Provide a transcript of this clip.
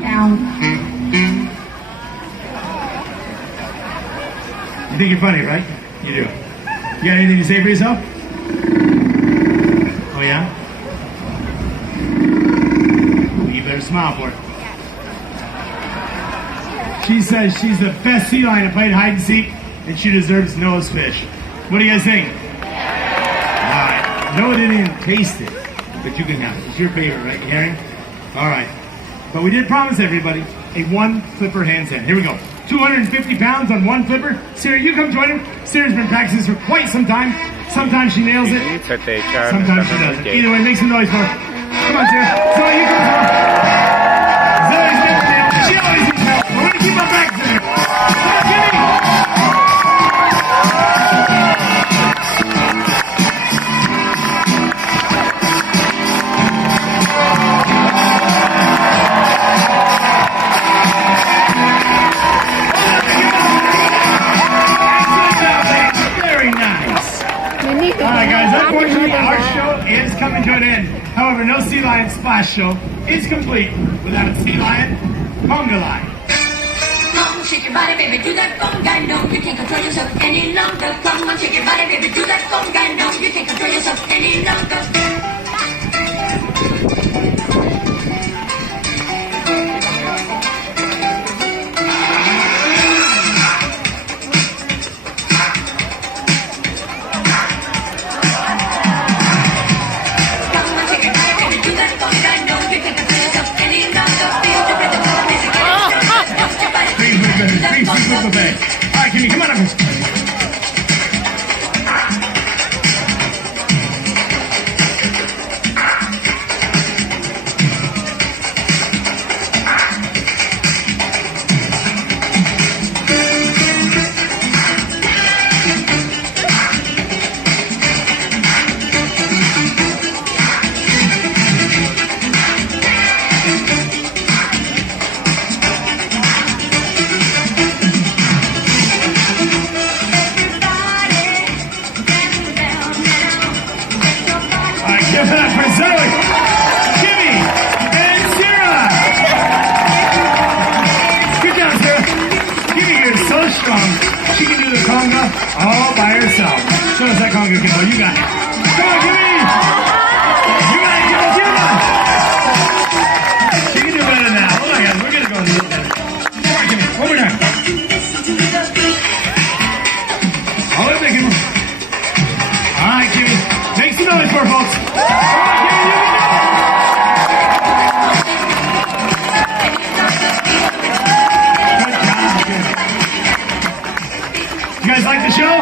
Down. You think you're funny, right? You do. You got anything to say for yourself? Oh, yeah? You better smile for it. She says she's the best sea lion that played hide and seek, and she deserves Noah's fish. What do you guys think? All right. Noah didn't even taste it, but you can have it. It's your favorite, right, Herring? All right. But we did promise everybody a one flipper handstand. Here we go. 250 pounds on one flipper. Sarah, you come join him. Sarah's been practicing this for quite some time. Sometimes she nails it. Sometimes she doesn't. Either way, make some noise for her. Come on, Sarah. Zoe, you come for her. Zoe's never nailed. She always needs help. We're going to keep our backs in there. Come on, Jimmy. Coming to an end. However, no Sea Lion Splash Show is complete without a Sea Lion Conga Line. Come on, shake your body, baby, do that conga. No, you can't control yourself any longer. Come on, shake your body, baby, do that conga. No, you can't control yourself any longer. All right, Kimmy, come on up. Give it up for Zoe, Jimmy, and Sarah. Good job, Sarah. Jimmy, you're so strong. She can do the conga all by herself. Show us that conga, Kimbo. You got it. Come on, Jimmy. You got it, Kimbo. She can do better than that. Oh my God, we're gonna go a little better. Come on, Jimmy. One more time. All the way, Kimbo. All right, Jimmy. Make some noise for her, folks. You guys like the show?